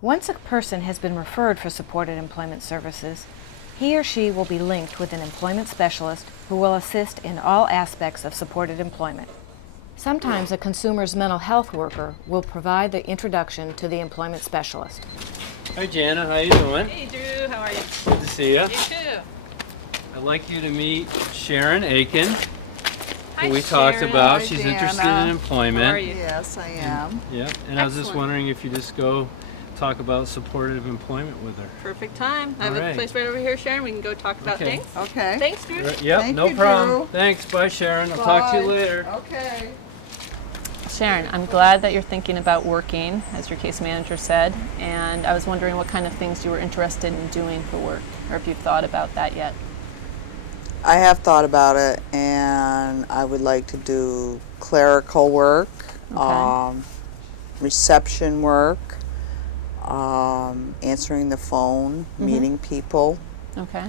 Once a person has been referred for supported employment services, he or she will be linked with an employment specialist who will assist in all aspects of supported employment. Sometimes a consumer's mental health worker will provide the introduction to the employment specialist. Hi Jana, how you doing? Hey Drew, how are you? Good to see you. You too. I'd like you to meet Sharon Aiken, Hi, who we talked Sharon. about. Hi, She's Jana. interested in employment. How are you? Yes, I am. Yep, and I was just Excellent. wondering if you just go talk about supportive employment with her. Perfect time. I have All a right. place right over here, Sharon. We can go talk about Okay. things. Okay. Thanks, Drew. Yep, Thank no you, problem. Drew. Thanks, bye Sharon. I'll talk to you Bye. later. Okay. Sharon, I'm glad that you're thinking about working, as your case manager said, and I was wondering what kind of things you were interested in doing for work, or if you've thought about that yet. I have thought about it, and I would like to do clerical work, Okay. reception work, answering the phone, meeting people, Okay.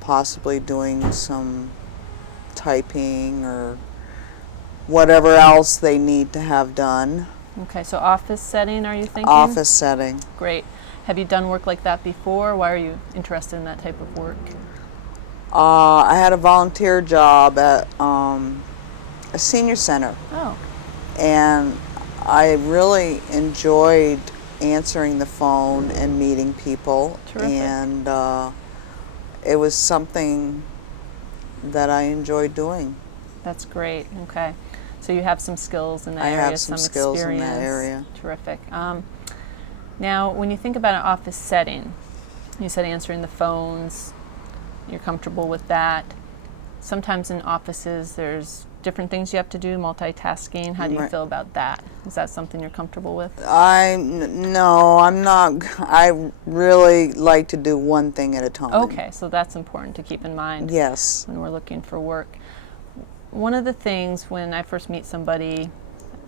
possibly doing some typing or whatever else they need to have done. Okay, so office setting, are you thinking? Office setting. Great. Have you done work like that before? Why are you interested in that type of work? I had a volunteer job at a senior center, Oh, and I really enjoyed answering the phone and meeting people. Terrific. And it was something that I enjoyed doing. that's great. Okay. So you have some skills in that I area, have some skills in experience. that area. Terrific. Now, when you think about an office setting, you said answering the phones, you're comfortable with that. Sometimes in offices, there's different things you have to do, multitasking. How do you Right. feel about that? Is that something you're comfortable with? No, I'm not. I really like to do one thing at a time. Okay, so that's important to keep in mind Yes. when we're looking for work. One of the things when I first meet somebody,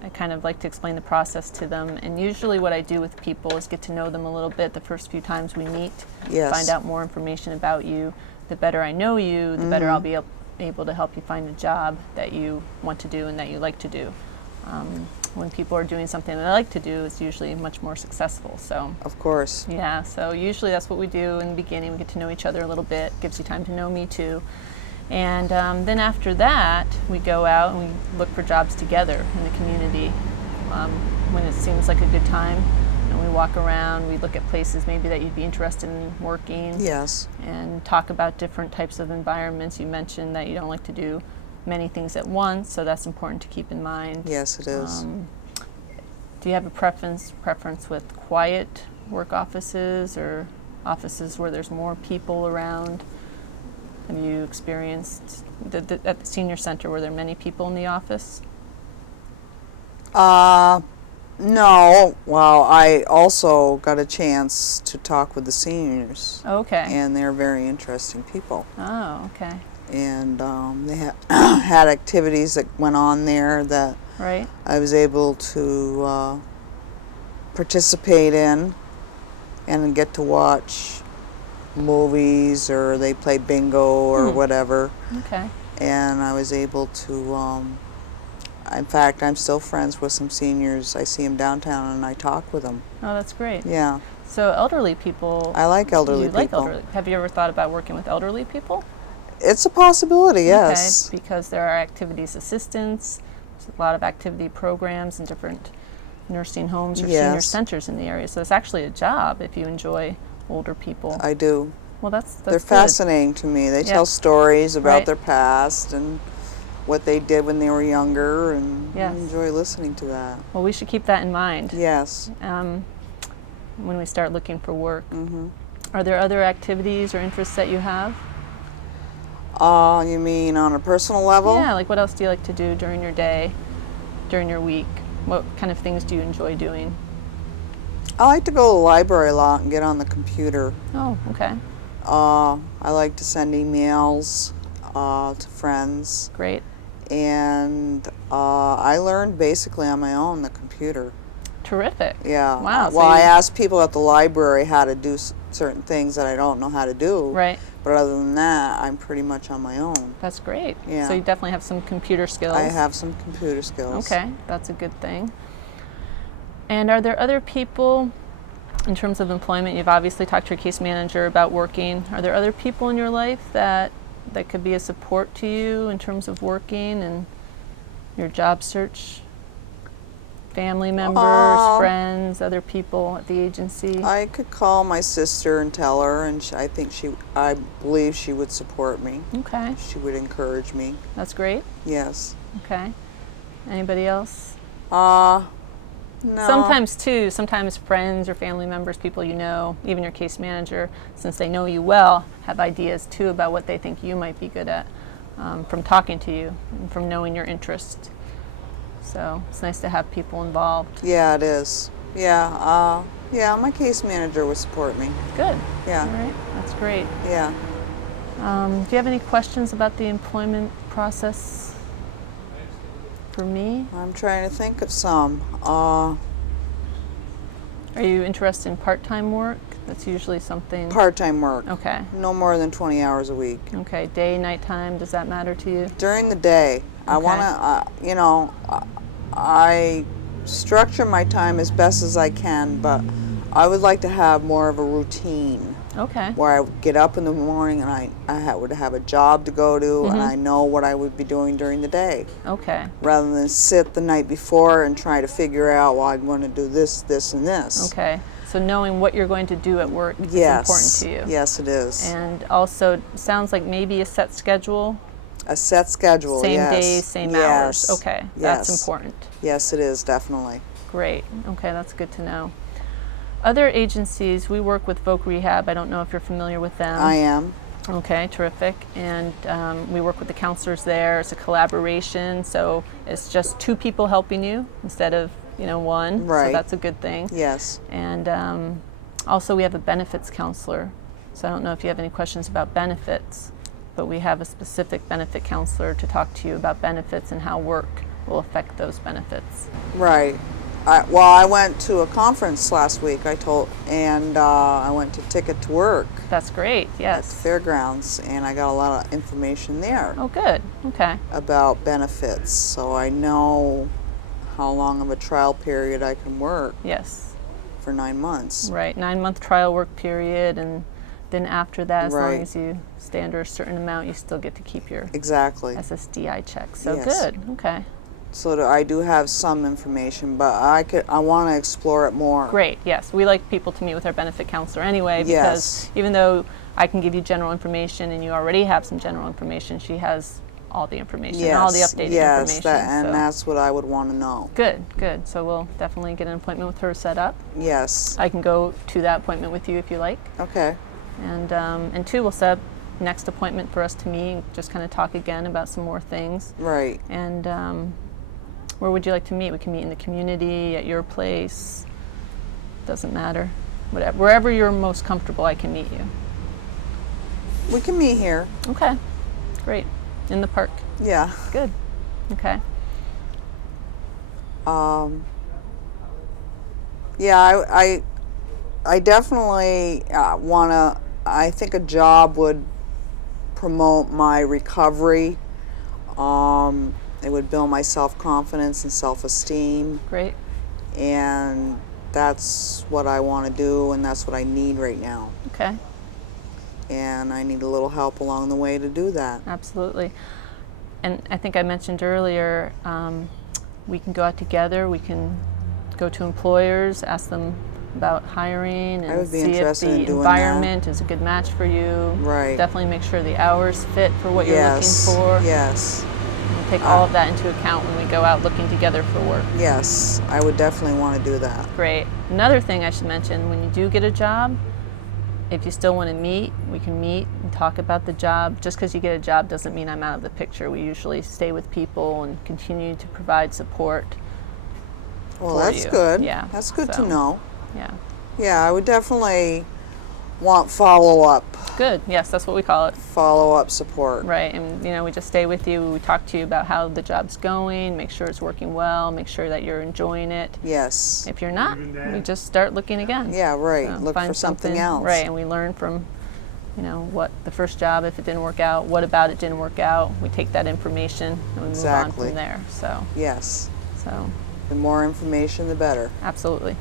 I kind of like to explain the process to them, and usually what I do with people is get to know them a little bit the first few times we meet, Yes. find out more information about you. The better I know you, the better I'll be able to help you find a job that you want to do and that you like to do. When people are doing something that I like to do, it's usually much more successful. So Of course. yeah, so usually that's what we do in the beginning. We get to know each other a little bit, gives you time to know me too. And then after that, we go out and we look for jobs together in the community when it seems like a good time. And we walk around, we look at places maybe that you'd be interested in working Yes. and talk about different types of environments. You mentioned that you don't like to do many things at once, so that's important to keep in mind. Yes, it is. Do you have a preference with quiet work offices or offices where there's more people around? Have you experienced at the senior center, were there many people in the office? No. Well, I also got a chance to talk with the seniors, Okay. and they're very interesting people. Oh, okay. And they had activities that went on there that Right. I was able to participate in and get to watch movies, or they play bingo or whatever. Okay. And I was able to, in fact, I'm still friends with some seniors. I see them downtown and I talk with them. Oh, that's great. Yeah, So elderly people. I like elderly you like people. elderly. Have you ever thought about working with elderly people? It's a possibility, yes. Okay, because there are activities assistants, there's a lot of activity programs in different nursing homes or senior Yes. centers in the area. So it's actually a job if you enjoy older people. I do. Well, that's They're good. fascinating to me. They Yeah. tell stories about Right. their past and what they did when they were younger, and Yes. I enjoy listening to that. Well, we should keep that in mind Yes. when we start looking for work. Mm-hmm. Are there other activities or interests that you have? You mean on a personal level? Yeah, like what else do you like to do during your day, during your week? What kind of things do you enjoy doing? I like to go to the library a lot and get on the computer. Oh, okay. I like to send emails to friends, Great. and I learned basically on my own the computer. Terrific. Yeah. Wow. Well, I ask people at the library how to do certain things that I don't know how to do. Right. But other than that, I'm pretty much on my own. That's great. Yeah. So you definitely have some computer skills. I have some computer skills. Okay, that's a good thing. And are there other people In terms of employment, you've obviously talked to your case manager about working. Are there other people in your life that could be a support to you in terms of working and your job search? Family members, friends, other people at the agency? I could call my sister and tell her, and I believe she would support me. Okay. She would encourage me. That's great. Yes. Okay. Anybody else? No. Sometimes friends or family members, people you know, even your case manager, since they know you well, have ideas too about what they think you might be good at from talking to you and from knowing your interests. So it's nice to have people involved. Yeah, it is. Yeah, my case manager would support me. Good. Yeah. All right. That's great. Yeah. Do you have any questions about the employment process for me? I'm trying to think of some. Are you interested in part-time work? That's usually something. Part-time work. Okay. No more than 20 hours a week. Okay. Day, nighttime, does that matter to you? During the day. I Okay. want to, I structure my time as best as I can, but I would like to have more of a routine Okay. where I would get up in the morning and I would have a job to go to and I know what I would be doing during the day, Okay. rather than sit the night before and try to figure out, well, I'm going to do this, this, and this. Okay. So knowing what you're going to do at work is Yes. important to you. Yes, it is. And also, sounds like maybe a set schedule. A set schedule, Same yes. days, same Yes. hours. Okay. Yes. That's important. Yes, it is, definitely. Great. Okay, that's good to know. Other agencies, we work with Voc Rehab. I don't know if you're familiar with them. I am. Okay, terrific. And we work with the counselors there. It's a collaboration, so it's just two people helping you instead of one. Right. So that's a good thing. Yes. And also we have a benefits counselor. So I don't know if you have any questions about benefits, but we have a specific benefit counselor to talk to you about benefits and how work will affect those benefits. Right. I went to a conference last week, and I went to Ticket to Work That's great, at the yes. fairgrounds, and I got a lot of information there Oh, good. Okay. about benefits, so I know how long of a trial period I can work Yes. for 9 months. Right. 9-month trial work period, and then after that, as long Right. as you stay under a certain amount, you still get to keep your Exactly. SSDI check. So Yes. good. Okay. So I do have some information, but I want to explore it more. Great. Yes, we like people to meet with our benefit counselor anyway, because Yes. even though I can give you general information and you already have some general information, she has all the information, Yes. all the updated yes, information. So that's what I would want to know. good, good. So we'll definitely get an appointment with her set up. Yes. I can go to that appointment with you if you like. Okay. And two, we'll set up next appointment for us to meet and just kind of talk again about some more things. Right. And where would you like to meet? We can meet in the community, at your place. Doesn't matter. Whatever, wherever you're most comfortable, I can meet you. We can meet here. Okay, great. In the park. Yeah. Good. Okay. Yeah, I definitely want to. I think a job would promote my recovery. It would build my self-confidence and self-esteem, Great. and that's what I want to do, and that's what I need right now. Okay. And I need a little help along the way to do that. Absolutely. And I think I mentioned earlier, we can go out together. We can go to employers, ask them about hiring, I and would be see if interested the in doing environment is a good match for you. Right. Definitely make sure the hours fit for what Yes. you're looking for. Yes. And take all of that into account when we go out looking together for work. Yes. I would definitely want to do that. Great. Another thing I should mention, when you do get a job, if you still want to meet, we can meet and talk about the job. Just because you get a job doesn't mean I'm out of the picture. We usually stay with people and continue to provide support. Well, for that's you. good. Yeah. That's good So, to know. Yeah. Yeah, I would definitely want follow-up Good. Yes, that's what we call it. support. Right. And we just stay with you. We talk to you about how the job's going, make sure it's working well, make sure that you're enjoying it. Yes. If you're not, we just start looking again. Yeah, right. So Look find for something else. Right, and we learn from, what the first job, if it didn't work out, what about it didn't work out. We take that information and we move on Exactly. from there. Yes. So The more information, the better. absolutely.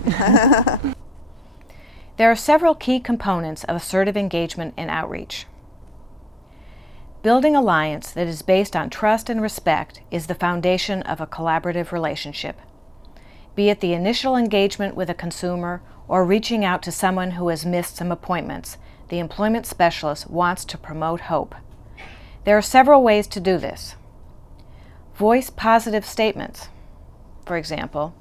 There are several key components of assertive engagement and outreach. Building alliance that is based on trust and respect is the foundation of a collaborative relationship. Be it the initial engagement with a consumer or reaching out to someone who has missed some appointments, the employment specialist wants to promote hope. There are several ways to do this. Voice positive statements. For example,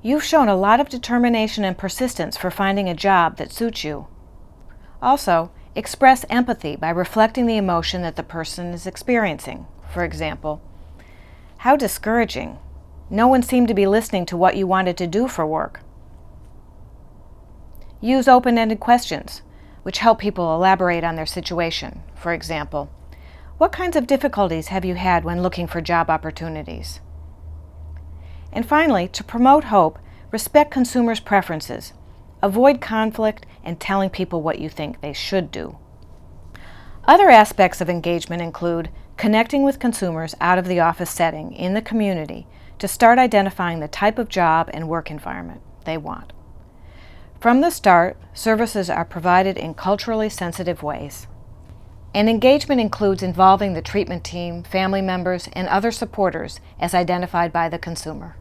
"You've shown a lot of determination and persistence for finding a job that suits you." Also, express empathy by reflecting the emotion that the person is experiencing. For example, "How discouraging. No one seemed to be listening to what you wanted to do for work." Use open-ended questions, which help people elaborate on their situation. For example, "What kinds of difficulties have you had when looking for job opportunities?" And finally, to promote hope, respect consumers' preferences. Avoid conflict and telling people what you think they should do. Other aspects of engagement include connecting with consumers out of the office setting in the community to start identifying the type of job and work environment they want. From the start, services are provided in culturally sensitive ways. And engagement includes involving the treatment team, family members, and other supporters as identified by the consumer.